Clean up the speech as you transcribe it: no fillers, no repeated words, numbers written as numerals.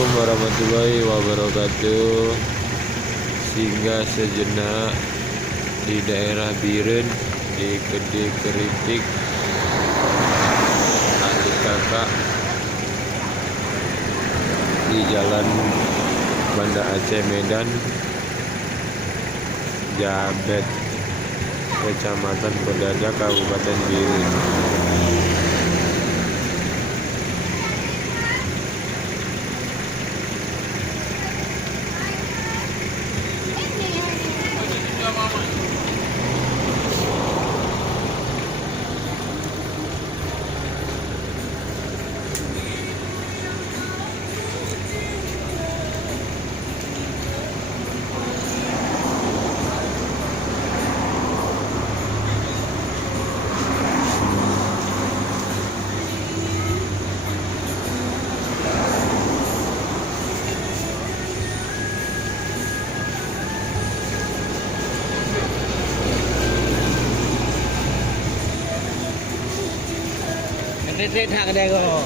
Assalamualaikum warahmatullahi wabarakatuh. Singgah sejenak di daerah Biren di Gede Kritik, adik kakak di Jalan Banda Aceh Medan, Jabet, Kecamatan Pedaja, Kabupaten Biren. Rết rết hàng cái đây rồi.